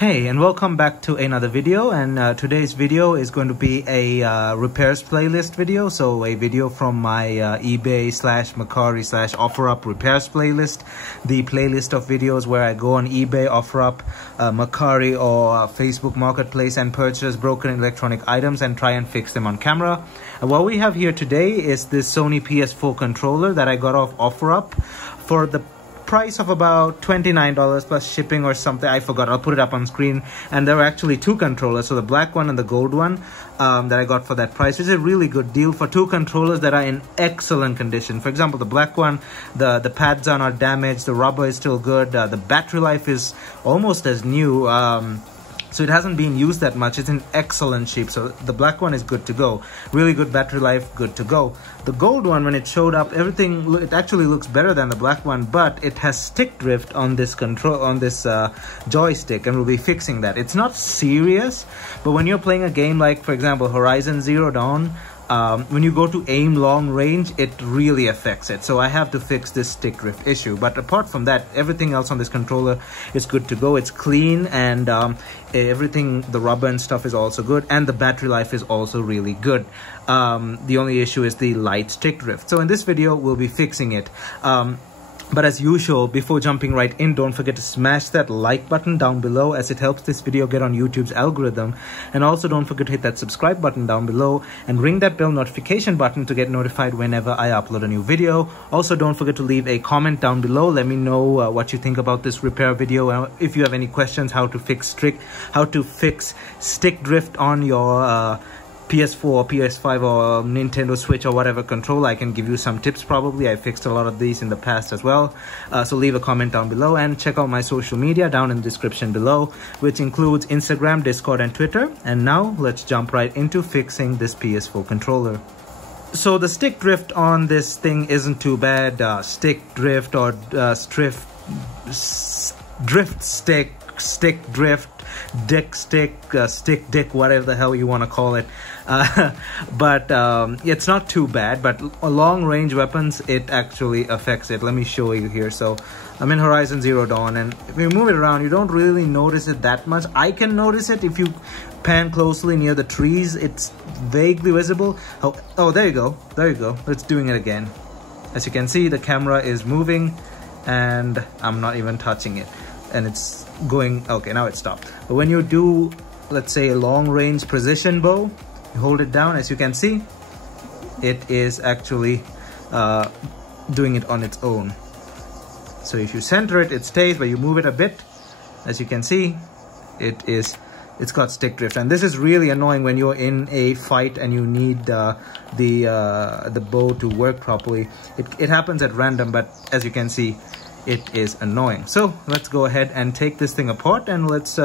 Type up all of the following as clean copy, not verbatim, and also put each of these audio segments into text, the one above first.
Hey, and welcome back to another video, and today's video is going to be a repairs playlist video. So a video from my eBay / Mercari / OfferUp repairs playlist, the playlist of videos where I go on eBay, OfferUp, Mercari or Facebook Marketplace and purchase broken electronic items and try and fix them on camera. And what we have here today is this Sony PS4 controller that I got off OfferUp for the price of about $29 plus shipping or something. I forgot. I'll put it up on screen. And there are actually two controllers, so the black one and the gold one that I got for that price. It's a really good deal for two controllers that are in excellent condition. For example, the black one, the pads are not damaged, the rubber is still good, the battery life is almost as new. So it hasn't been used that much. It's in excellent shape. So the black one is good to go. Really good battery life, good to go. The gold one, when it showed up, it actually looks better than the black one, but it has stick drift on this joystick, and we'll be fixing that. It's not serious, but when you're playing a game like, for example, Horizon Zero Dawn, when you go to aim long range, it really affects it. So I have to fix this stick drift issue. But apart from that, everything else on this controller is good to go. It's clean, and everything, the rubber and stuff is also good, and the battery life is also really good. The only issue is the light stick drift. So in this video, we'll be fixing it. But as usual, before jumping right in, don't forget to smash that like button down below, as it helps this video get on YouTube's algorithm. And also don't forget to hit that subscribe button down below and ring that bell notification button to get notified whenever I upload a new video. Also, don't forget to leave a comment down below. Let me know what you think about this repair video. If you have any questions, how to fix stick drift on your PS4 or PS5 or Nintendo Switch or whatever controller. I can give you some tips probably. I fixed a lot of these in the past as well. So leave a comment down below and check out my social media down in the description below, which includes Instagram, Discord and Twitter. And now let's jump right into fixing this PS4 controller. So the stick drift on this thing isn't too bad. Stick drift or drift stick, stick drift, dick stick, stick dick, whatever the hell you want to call it. But it's not too bad, but long range weapons, it actually affects it. Let me show you here. So I'm in Horizon Zero Dawn, and if you move it around, you don't really notice it that much. I can notice it if you pan closely near the trees. It's vaguely visible. Oh, there you go, it's doing it again. As you can see, the camera is moving and I'm not even touching it, and it's going. Okay, now it stopped. But when you do, let's say, a long range precision bow, you hold it down. As you can see, it is actually doing it on its own. So if you center it, it stays, but you move it a bit, as you can see, it's got stick drift. And this is really annoying when you're in a fight and you need the bow to work properly. It happens at random, but as you can see, it is annoying. So let's go ahead and take this thing apart, and let's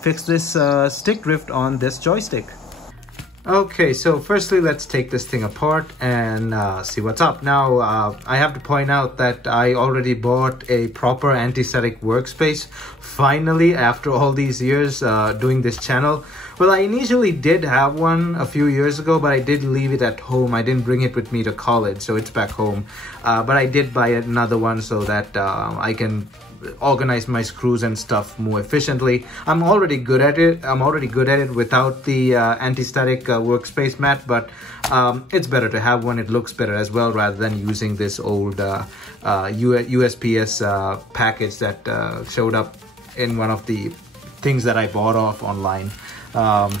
fix this stick drift on this joystick. Okay, so firstly, let's take this thing apart and see what's up. Now, I have to point out that I already bought a proper anti-static workspace, finally, after all these years doing this channel. Well, I initially did have one a few years ago, but I did leave it at home. I didn't bring it with me to college, so it's back home. But I did buy another one so that I can organize my screws and stuff more efficiently. I'm already good at it without the anti-static workspace mat, but it's better to have one. It looks better as well, rather than using this old USPS package that showed up in one of the things that I bought off online.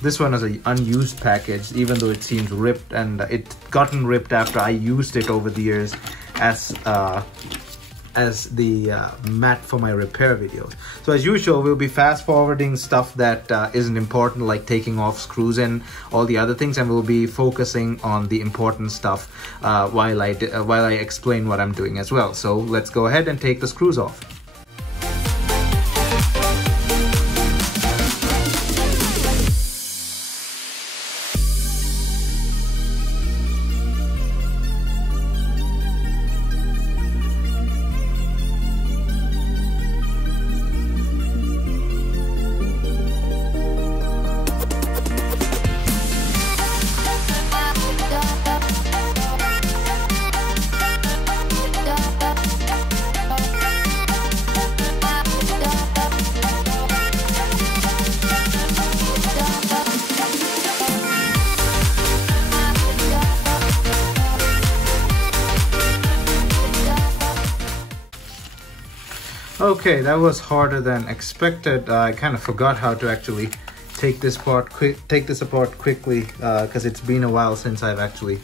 This one is an unused package, even though it seems ripped, and it gotten ripped after I used it over the years as the mat for my repair videos. So as usual, we'll be fast forwarding stuff that isn't important, like taking off screws and all the other things, and we'll be focusing on the important stuff while I explain what I'm doing as well. So let's go ahead and take the screws off. Okay, that was harder than expected. I kind of forgot how to actually take this apart quickly because it's been a while since I've actually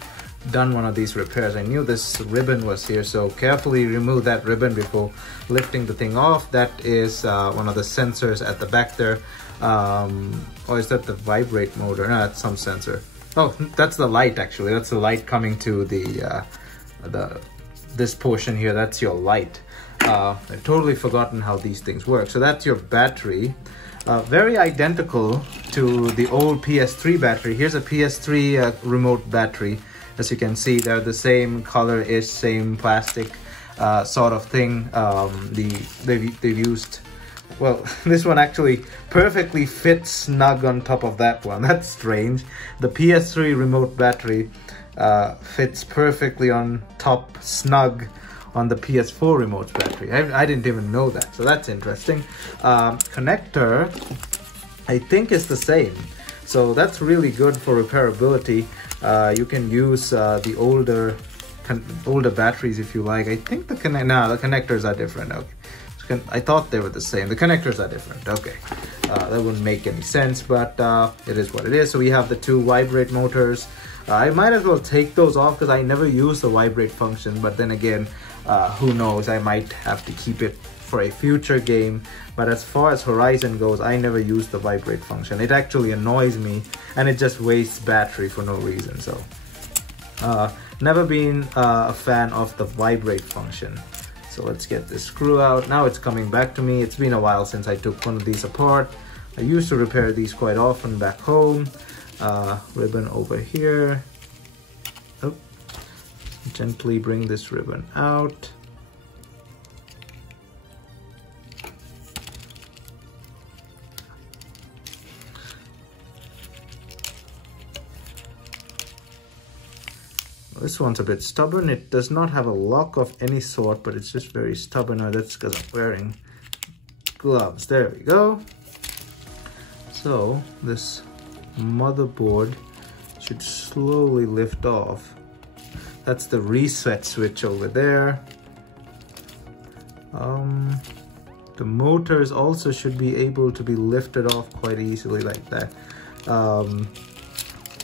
done one of these repairs. I knew this ribbon was here, so carefully remove that ribbon before lifting the thing off. That is one of the sensors at the back there. Or is that the vibrate motor? No, that's some sensor. Oh, that's the light actually. That's the light coming to this portion here. That's your light. I've totally forgotten how these things work. So that's your battery. Very identical to the old PS3 battery. Here's a PS3 remote battery. As you can see, they're the same color-ish, same plastic sort of thing. They've used, well, this one actually perfectly fits snug on top of that one. That's strange. The PS3 remote battery fits perfectly on top, snug on the PS4 remote battery. I didn't even know that, so that's interesting. Connector, I think is the same, so that's really good for repairability. You can use the older batteries if you like. I think the connectors are different. Okay, I thought they were the same. The connectors are different. Okay, that wouldn't make any sense, but it is what it is. So we have the two vibrate motors. I might as well take those off because I never use the vibrate function, but then again, who knows, I might have to keep it for a future game. But as far as Horizon goes, I never use the vibrate function. It actually annoys me and it just wastes battery for no reason. So never been a fan of the vibrate function. So let's get this screw out. Now it's coming back to me. It's been a while since I took one of these apart. I used to repair these quite often back home. Ribbon over here. Oh, gently bring this ribbon out. This one's a bit stubborn. It does not have a lock of any sort, but it's just very stubborn. Now that's because I'm wearing gloves. There we go. So this motherboard should slowly lift off. That's the reset switch over there. The motors also should be able to be lifted off quite easily like that.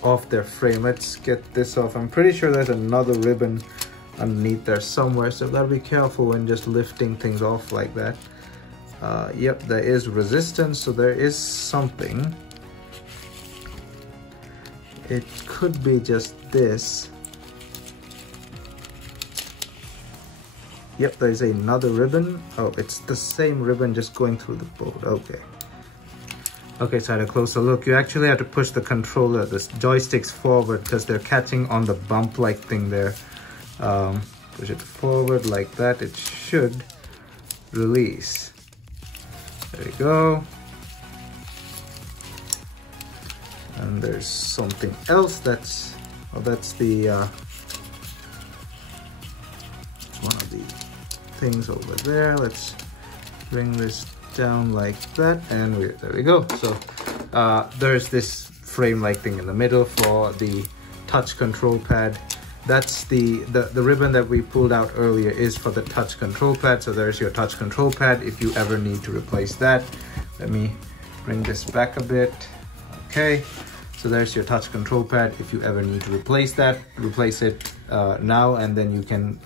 Off their frame. Let's get this off. I'm pretty sure there's another ribbon underneath there somewhere, so gotta be careful when just lifting things off like that. Yep, there is resistance, so there is something. It could be just this. Yep, there's another ribbon. Oh, it's the same ribbon just going through the board. Okay. Okay, so I had a closer look. You actually have to push the controller, the joysticks forward because they're catching on the bump-like thing there. Push it forward like that. It should release. There we go. And there's something else that's, oh, that's the one of the things over there. Let's bring this down like that, and there we go. So there's this frame-like thing in the middle for the touch control pad. That's the ribbon that we pulled out earlier is for the touch control pad. So there's your touch control pad if you ever need to replace that. Let me bring this back a bit. Okay, so there's your touch control pad. If you ever need to replace that, replace it now, and then you can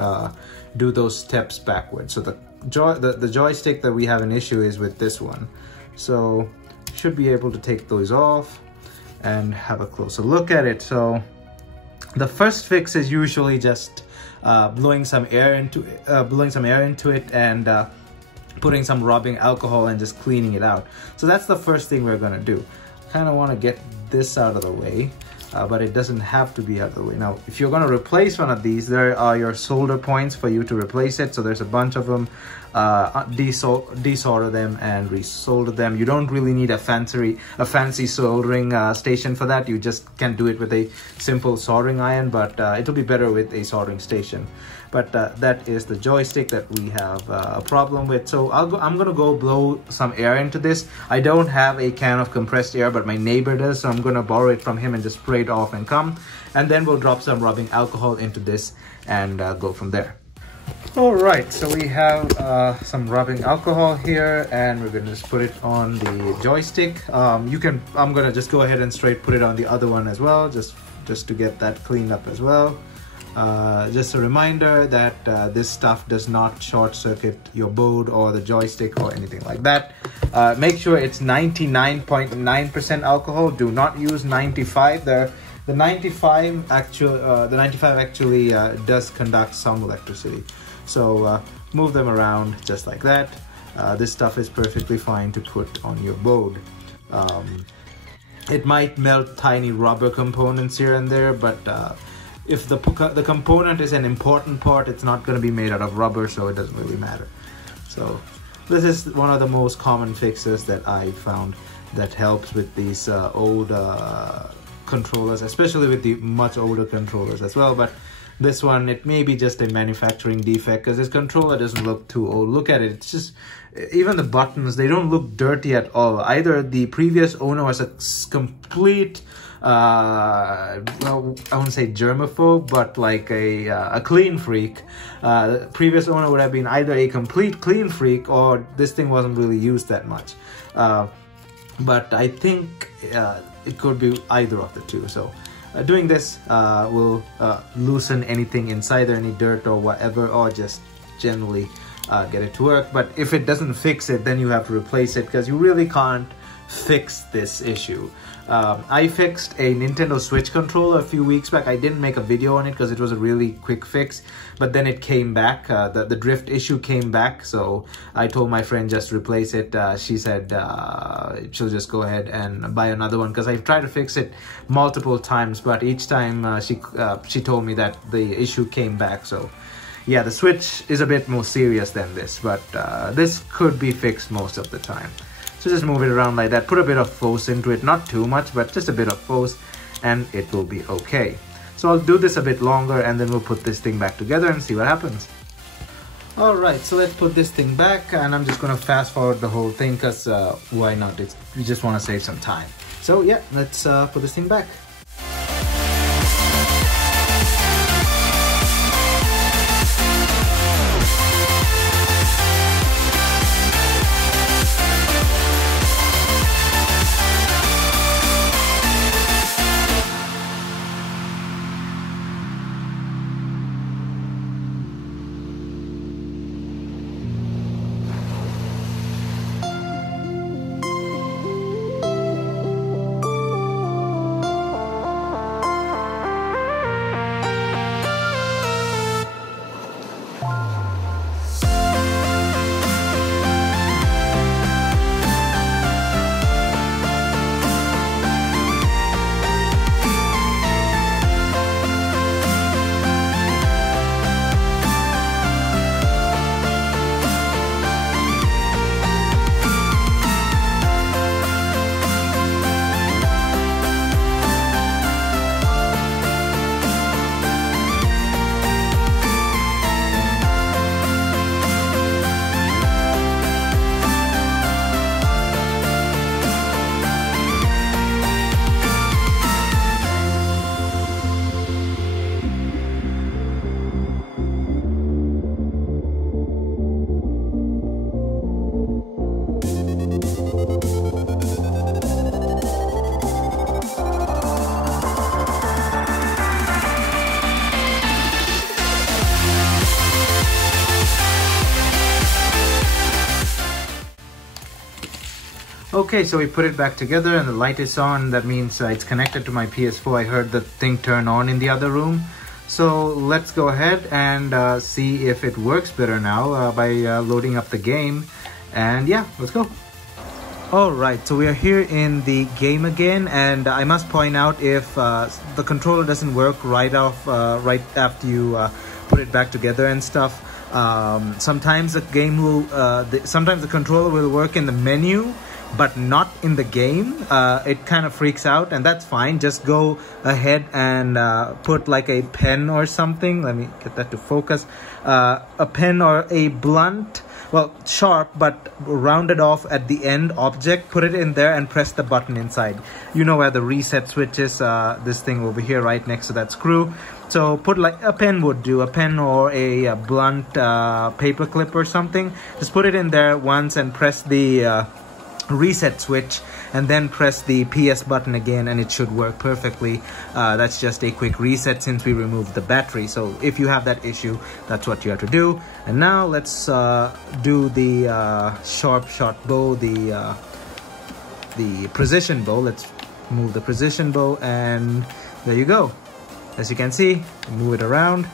do those steps backwards. So the joystick that we have an issue is with this one. So should be able to take those off and have a closer look at it. So the first fix is usually just blowing some air into it and putting some rubbing alcohol and just cleaning it out. So that's the first thing we're gonna do. Kind of want to get this out of the way, but it doesn't have to be out of the way. Now, if you're going to replace one of these, there are your solder points for you to replace it. So there's a bunch of them. Desolder them and resolder them. You don't really need a fancy soldering station for that. You just can do it with a simple soldering iron, but it'll be better with a soldering station. But that is the joystick that we have a problem with. So I'm gonna go blow some air into this. I don't have a can of compressed air, but my neighbor does, so I'm gonna borrow it from him and just spray it off and come. And then we'll drop some rubbing alcohol into this and go from there. All right, so we have some rubbing alcohol here, and we're gonna just put it on the joystick. I'm gonna just go ahead and straight put it on the other one as well, just to get that cleaned up as well. Just a reminder that this stuff does not short circuit your board or the joystick or anything like that. Make sure it's 99.9% alcohol. Do not use 95. The 95 actually does conduct some electricity. So move them around just like that. This stuff is perfectly fine to put on your board. It might melt tiny rubber components here and there, but if the component is an important part, it's not going to be made out of rubber, so it doesn't really matter. So this is one of the most common fixes that I found that helps with these old controllers, especially with the much older controllers as well. But this one, it may be just a manufacturing defect, because this controller doesn't look too old. Look at it, it's just, even the buttons, they don't look dirty at all. Either the previous owner was a complete well, I wouldn't say germaphobe, but like a clean freak. The previous owner would have been either a complete clean freak, or this thing wasn't really used that much. But I think it could be either of the two. So doing this will loosen anything inside there, any dirt or whatever, or just generally get it to work. But if it doesn't fix it, then you have to replace it, because you really can't fix this issue. I fixed a Nintendo Switch controller a few weeks back. I didn't make a video on it because it was a really quick fix, but then it came back. The drift issue came back, so I told my friend just replace it. She said she'll just go ahead and buy another one, because I've tried to fix it multiple times, but each time she told me that the issue came back. So yeah, the Switch is a bit more serious than this, but this could be fixed most of the time. So just move it around like that, put a bit of force into it, not too much, but just a bit of force, and it will be okay. So I'll do this a bit longer, and then we'll put this thing back together and see what happens. Alright, so let's put this thing back, and I'm just gonna fast forward the whole thing, because why not? We just want to save some time. So yeah, let's put this thing back. Okay, so we put it back together and the light is on. That means it's connected to my PS4. I heard the thing turn on in the other room. So let's go ahead and see if it works better now by loading up the game. And yeah, let's go. Alright, so we are here in the game again, and I must point out, if the controller doesn't work right after you put it back together and stuff, sometimes the game will, sometimes the controller will work in the menu, but not in the game. It kind of freaks out, and that's fine. Just go ahead and put like a pen or something. Let me get that to focus. A pen or a blunt well, sharp but rounded off at the end object. Put it in there and press the button inside. You know where the reset switch is, this thing over here right next to that screw. So put like a pen would do, a pen or a blunt paper clip or something. Just put it in there once and press the reset switch, and then press the PS button again, and it should work perfectly. That's just a quick reset since we removed the battery. So if you have that issue, that's what you have to do. And now let's do the Sharpshot bow, the precision bow. Let's move the precision bow, and there you go. As you can see, move it around.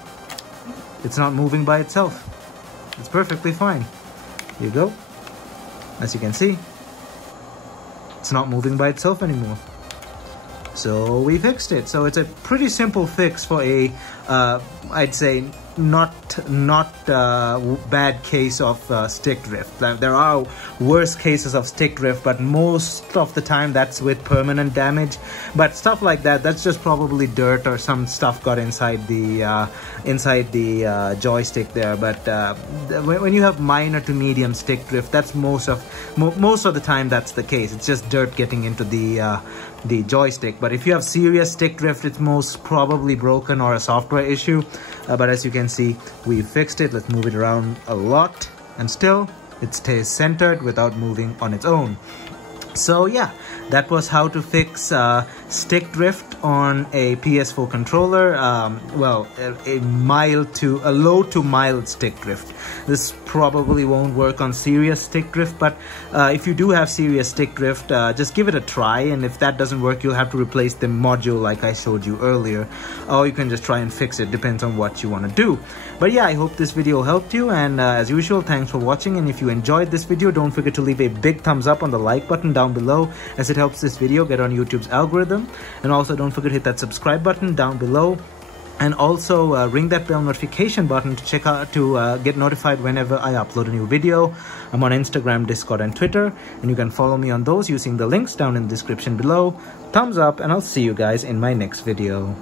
It's not moving by itself. It's perfectly fine. Here you go. As you can see, it's not moving by itself anymore. So we fixed it. So it's a pretty simple fix for a I'd say not bad case of stick drift. There are worse cases of stick drift, but most of the time that's with permanent damage. But stuff like that, that's just probably dirt or some stuff got inside the joystick there. But when you have minor to medium stick drift, that's most of the time that's the case. It's just dirt getting into the joystick. But if you have serious stick drift, it's most probably broken or a software issue. But as you can see, we fixed it. Let's move it around a lot, and still it stays centered without moving on its own. So yeah, that was how to fix stick drift on a PS4 controller. Well, a low to mild stick drift. This probably won't work on serious stick drift, but if you do have serious stick drift, just give it a try, and if that doesn't work, you'll have to replace the module like I showed you earlier, or you can just try and fix it. Depends on what you want to do. But yeah, I hope this video helped you, and as usual, thanks for watching. And if you enjoyed this video, don't forget to leave a big thumbs up on the like button down below, as it helps this video get on YouTube's algorithm. And also don't forget to hit that subscribe button down below, and also ring that bell notification button to get notified whenever I upload a new video. I'm on Instagram, Discord, and Twitter, and you can follow me on those using the links down in the description below. Thumbs up, and I'll see you guys in my next video.